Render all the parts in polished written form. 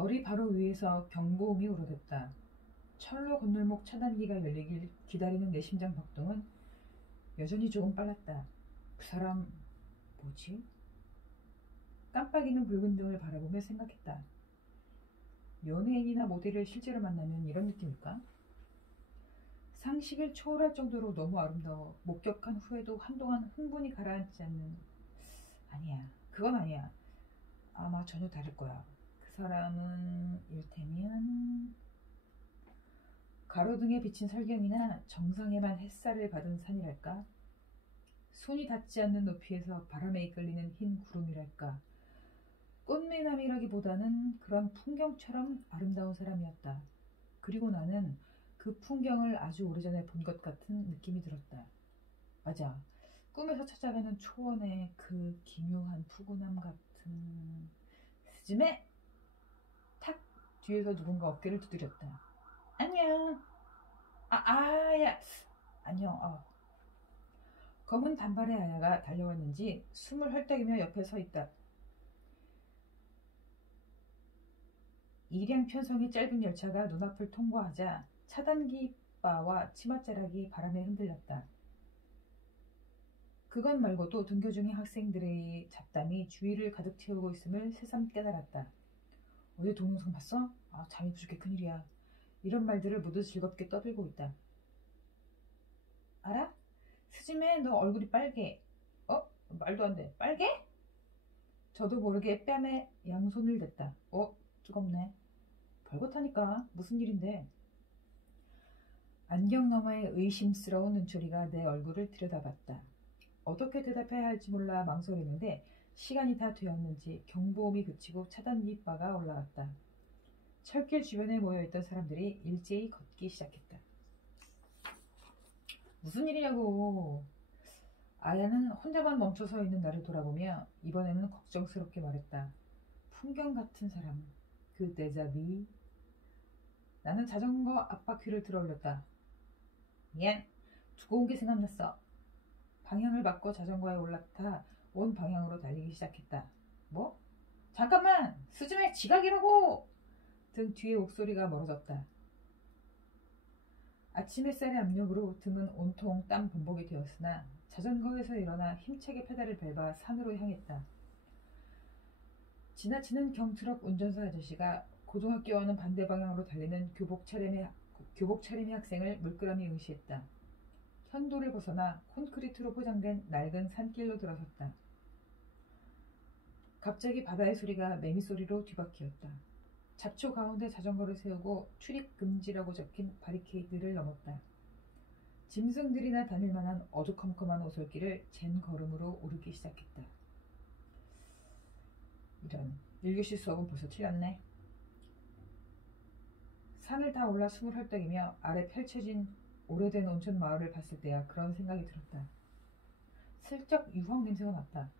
머리 바로 위에서 경보음이 울어댔다. 철로 건널목 차단기가 열리길 기다리는 내 심장 박동은 여전히 조금 빨랐다. 그 사람 뭐지? 깜빡이는 붉은 등을 바라보며 생각했다. 연예인이나 모델을 실제로 만나면 이런 느낌일까? 상식을 초월할 정도로 너무 아름다워 목격한 후에도 한동안 흥분이 가라앉지 않는. 아니야, 그건 아니야. 아마 전혀 다를 거야. 그 사람은 일테면 가로등에 비친 설경이나 정상에만 햇살을 받은 산이랄까? 손이 닿지 않는 높이에서 바람에 이끌리는 흰 구름이랄까? 꽃미남이라기보다는 그런 풍경처럼 아름다운 사람이었다. 그리고 나는 그 풍경을 아주 오래전에 본 것 같은 느낌이 들었다. 맞아. 꿈에서 찾아가는 초원의 그 기묘한 푸근함 같은. 스즈메! 탁! 뒤에서 누군가 어깨를 두드렸다. 안녕. 야. 안녕. 검은 단발의 아야가 달려왔는지 숨을 헐떡이며 옆에 서 있다. 일양 편성이 짧은 열차가 눈앞을 통과하자 차단기 바와 치맛자락이 바람에 흔들렸다. 그것 말고도 등교 중인 학생들의 잡담이 주위를 가득 채우고 있음을 새삼 깨달았다. 어제 동영상 봤어? 잠이 부족해 큰일이야. 이런 말들을 모두 즐겁게 떠들고 있다. 알아? 스즈메, 너 얼굴이 빨개. 말도 안 돼. 빨개? 저도 모르게 뺨에 양손을 댔다. 뜨겁네. 별것하니까. 무슨 일인데? 안경 너머의 의심스러운 눈초리가 내 얼굴을 들여다봤다. 어떻게 대답해야 할지 몰라 망설이는데 시간이 다 되었는지 경보음이 그치고 차단기 바가 올라갔다. 철길 주변에 모여있던 사람들이 일제히 걷기 시작했다. 무슨 일이냐고. 아야는 혼자만 멈춰서 있는 나를 돌아보며 이번에는 걱정스럽게 말했다. 풍경 같은 사람, 그 데자비. 나는 자전거 앞바퀴를 들어올렸다. 미안, 두고 온 게 생각났어. 방향을 바꿔 자전거에 올라타 온 방향으로 달리기 시작했다. 뭐? 잠깐만! 스즈메 지각이라고! 등 뒤에 목소리가 멀어졌다. 아침 햇살의 압력으로 등은 온통 땀 범벅이 되었으나 자전거에서 일어나 힘차게 페달을 밟아 산으로 향했다. 지나치는 경트럭 운전사 아저씨가 고등학교와는 반대 방향으로 달리는 교복 차림의 학생을 물끄러미 응시했다. 현도를 벗어나 콘크리트로 포장된 낡은 산길로 들어섰다. 갑자기 바다의 소리가 매미 소리로 뒤바뀌었다. 잡초 가운데 자전거를 세우고 출입 금지라고 적힌 바리케이드를 넘었다. 짐승들이나 다닐 만한 어두컴컴한 오솔길을 젠 걸음으로 오르기 시작했다. 이런, 1교시 수업은 벌써 틀렸네. 산을 다 올라 숨을 헐떡이며 아래 펼쳐진 오래된 온천 마을을 봤을 때야 그런 생각이 들었다. 슬쩍 유황 냄새가 났다.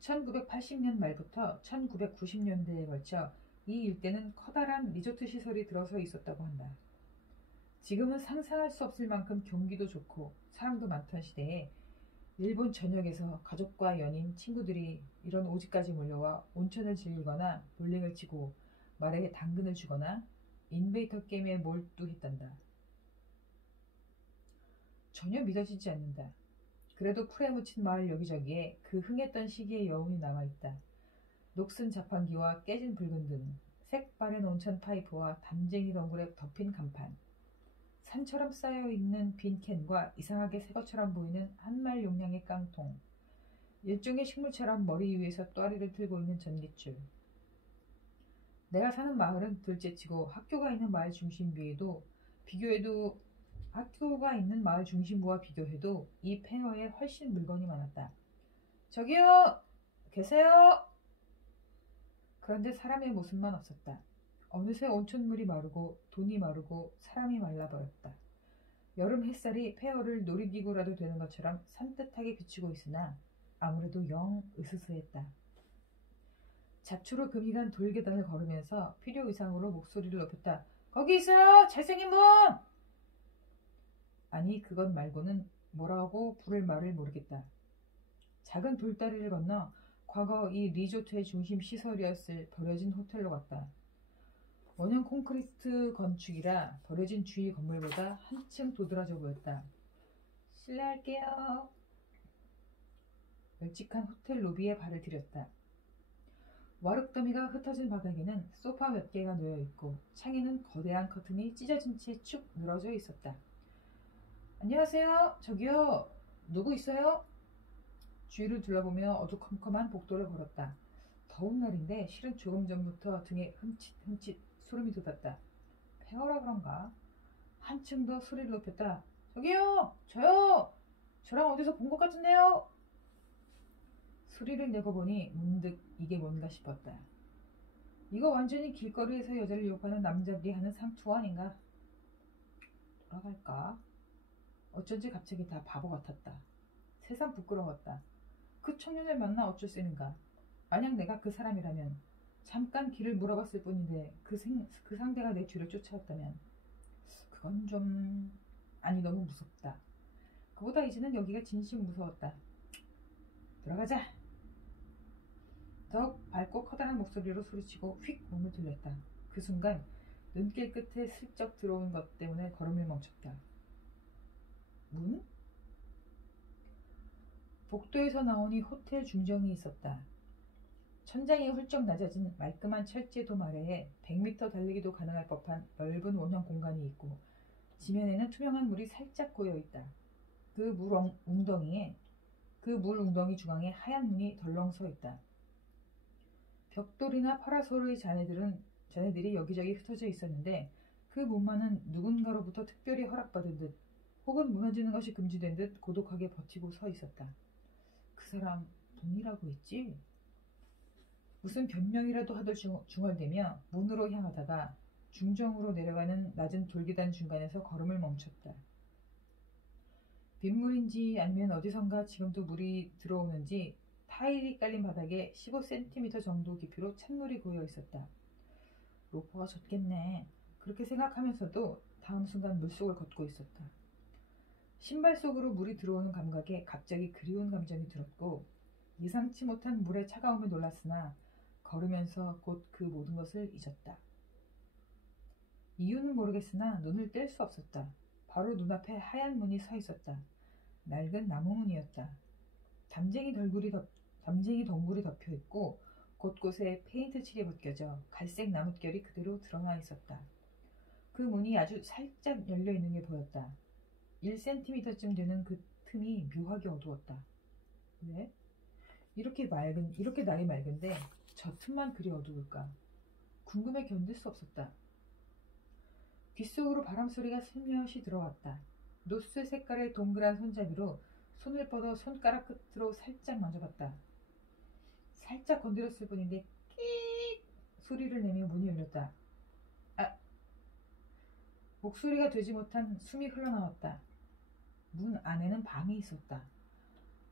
1980년 말부터 1990년대에 걸쳐 이 일대는 커다란 리조트 시설이 들어서 있었다고 한다. 지금은 상상할 수 없을 만큼 경기도 좋고 사람도 많던 시대에 일본 전역에서 가족과 연인, 친구들이 이런 오지까지 몰려와 온천을 즐기거나 볼링을 치고 말에 당근을 주거나 인베이터 게임에 몰두했단다. 전혀 믿어지지 않는다. 그래도 풀에 묻힌 마을 여기저기에 그 흥했던 시기의 여운이 남아있다. 녹슨 자판기와 깨진 붉은 등, 색바랜 온천 파이프와 담쟁이 덩굴에 덮인 간판, 산처럼 쌓여있는 빈 캔과 이상하게 새 것처럼 보이는 한 말 용량의 깡통, 일종의 식물처럼 머리 위에서 또아리를 틀고 있는 전깃줄. 내가 사는 마을은 둘째치고 학교가 있는 마을 중심부와 비교해도 이 폐허에 훨씬 물건이 많았다. 저기요! 계세요? 그런데 사람의 모습만 없었다. 어느새 온천물이 마르고 돈이 마르고 사람이 말라버렸다. 여름 햇살이 폐허를 놀이기구라도 되는 것처럼 산뜻하게 비추고 있으나 아무래도 영 으스스했다. 잡초로 금이 간 돌계단을 걸으면서 필요 이상으로 목소리를 높였다. 거기 있어요! 잘생긴 분! 아니 그것 말고는 뭐라고 부를 말을 모르겠다. 작은 돌다리를 건너 과거 이 리조트의 중심 시설이었을 버려진 호텔로 갔다. 원형 콘크리트 건축이라 버려진 주위 건물보다 한층 도드라져 보였다. 실례할게요. 널찍한 호텔 로비에 발을 들였다. 와륵더미가 흩어진 바닥에는 소파 몇 개가 놓여 있고 창에는 거대한 커튼이 찢어진 채 축 늘어져 있었다. 안녕하세요. 저기요. 누구 있어요? 주위를 둘러보며 어두컴컴한 복도를 걸었다. 더운 날인데 실은 조금 전부터 등에 흠칫흠칫 소름이 돋았다. 폐허라 그런가? 한층 더 소리를 높였다. 저기요! 저요! 저랑 어디서 본 것 같은데요? 소리를 내고 보니 문득 이게 뭔가 싶었다. 이거 완전히 길거리에서 여자를 유혹하는 남자들이 하는 상투 아닌가? 돌아갈까? 어쩐지 갑자기 다 바보 같았다. 세상 부끄러웠다. 그 청년을 만나 어쩔 셈인가? 만약 내가 그 사람이라면 잠깐 길을 물어봤을 뿐인데 그 상대가 내 뒤를 쫓아왔다면 그건 좀... 아니 너무 무섭다. 그보다 이제는 여기가 진심 무서웠다. 들어가자. 더욱 밝고 커다란 목소리로 소리치고 휙 몸을 돌렸다. 그 순간 눈길 끝에 슬쩍 들어온 것 때문에 걸음을 멈췄다. 문? 복도에서 나오니 호텔 중정이 있었다. 천장이 훌쩍 낮아진 말끔한 철제 돔 아래에 100m 달리기도 가능할 법한 넓은 원형 공간이 있고 지면에는 투명한 물이 살짝 고여있다. 그 물 웅덩이 중앙에 하얀 문이 덜렁 서 있다. 벽돌이나 파라솔의 잔해들이 여기저기 흩어져 있었는데 그 문만은 누군가로부터 특별히 허락받은 듯 혹은 무너지는 것이 금지된 듯 고독하게 버티고 서 있었다. 그 사람 문이라고 했지? 무슨 변명이라도 하들 중얼대며 문으로 향하다가 중정으로 내려가는 낮은 돌계단 중간에서 걸음을 멈췄다. 빗물인지 아니면 어디선가 지금도 물이 들어오는지 타일이 깔린 바닥에 15cm 정도 깊이로 찬물이 고여 있었다. 로퍼가 젖겠네. 그렇게 생각하면서도 다음 순간 물속을 걷고 있었다. 신발 속으로 물이 들어오는 감각에 갑자기 그리운 감정이 들었고 예상치 못한 물의 차가움에 놀랐으나 걸으면서 곧 그 모든 것을 잊었다. 이유는 모르겠으나 눈을 뗄 수 없었다. 바로 눈앞에 하얀 문이 서 있었다. 낡은 나무 문이었다. 담쟁이 덩굴이 덮여 있고 곳곳에 페인트 칠이 벗겨져 갈색 나뭇결이 그대로 드러나 있었다. 그 문이 아주 살짝 열려 있는 게 보였다. 1cm쯤 되는 그 틈이 묘하게 어두웠다. 왜? 이렇게 날이 맑은데 저 틈만 그리 어두울까? 궁금해 견딜 수 없었다. 귓속으로 바람소리가 슬며시 들어왔다. 노스 색깔의 동그란 손잡이로 손을 뻗어 손가락 끝으로 살짝 만져봤다. 살짝 건드렸을 뿐인데 끽 소리를 내며 문이 열렸다. 아! 목소리가 되지 못한 숨이 흘러나왔다. 문 안에는 밤이 있었다.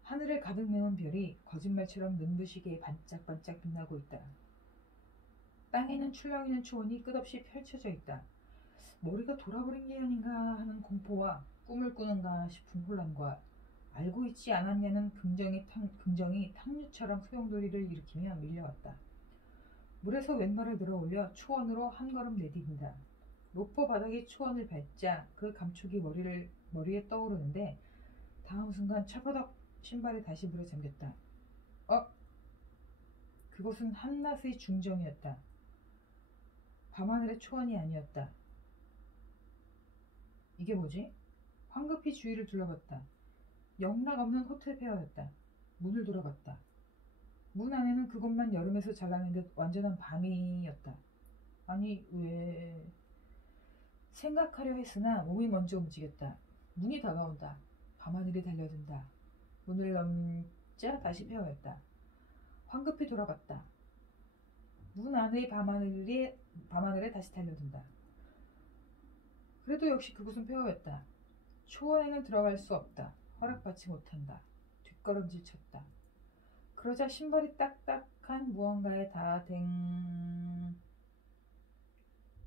하늘을 가득 메운 별이 거짓말처럼 눈부시게 반짝반짝 빛나고 있다. 땅에는 출렁이는 초원이 끝없이 펼쳐져 있다. 머리가 돌아버린 게 아닌가 하는 공포와 꿈을 꾸는가 싶은 혼란과 알고 있지 않았냐는 긍정이 탕류처럼 소용돌이를 일으키며 밀려왔다. 물에서 왼발을 들어 올려 초원으로 한 걸음 내디딘다. 로퍼 바닥에 초원을 밟자 그 감촉이 머리에 떠오르는데 다음 순간 차버덕 신발이 다시 물에 잠겼다. 그곳은 한낮의 중정이었다. 밤하늘의 초원이 아니었다. 이게 뭐지? 황급히 주위를 둘러봤다. 영락없는 호텔 폐허였다. 문을 돌아봤다. 문 안에는 그것만 여름에서 잘라낸 듯 완전한 밤이었다. 아니 왜... 생각하려 했으나 몸이 먼저 움직였다. 문이 다가온다. 밤하늘이 달려든다. 문을 넘자 다시 폐허였다. 황급히 돌아봤다. 문 안의 밤하늘에 다시 달려든다. 그래도 역시 그곳은 폐허였다. 초원에는 들어갈 수 없다. 허락받지 못한다. 뒷걸음질 쳤다. 그러자 신발이 딱딱한 무언가에 닿아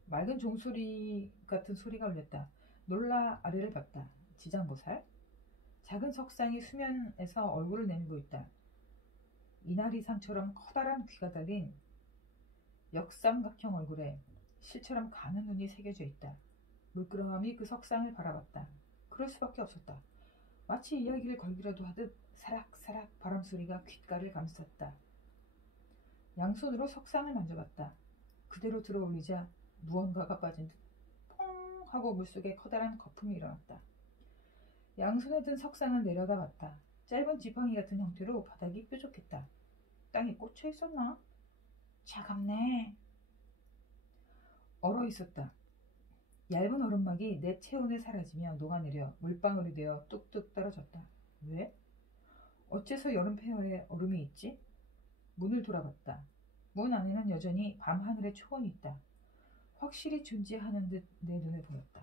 맑은 종소리 같은 소리가 울렸다. 놀라 아래를 봤다. 지장보살? 작은 석상이 수면에서 얼굴을 내밀고 있다. 이나리상처럼 커다란 귀가 달린 역삼각형 얼굴에 실처럼 가는 눈이 새겨져 있다. 물끄러미 그 석상을 바라봤다. 그럴 수밖에 없었다. 마치 이야기를 걸기라도 하듯 사락사락 바람소리가 귓가를 감쌌다. 양손으로 석상을 만져봤다. 그대로 들어올리자 무언가가 빠진 듯 퐁 하고 물속에 커다란 거품이 일어났다. 양손에 든 석상을 내려다 봤다. 짧은 지팡이 같은 형태로 바닥이 뾰족했다. 땅에 꽂혀 있었나? 차갑네. 얼어 있었다. 얇은 얼음막이 내 체온에 사라지며 녹아내려 물방울이 되어 뚝뚝 떨어졌다. 왜? 어째서 여름 폐허에 얼음이 있지? 문을 돌아봤다. 문 안에는 여전히 밤하늘의 초원이 있다. 확실히 존재하는 듯 내 눈에 보였다.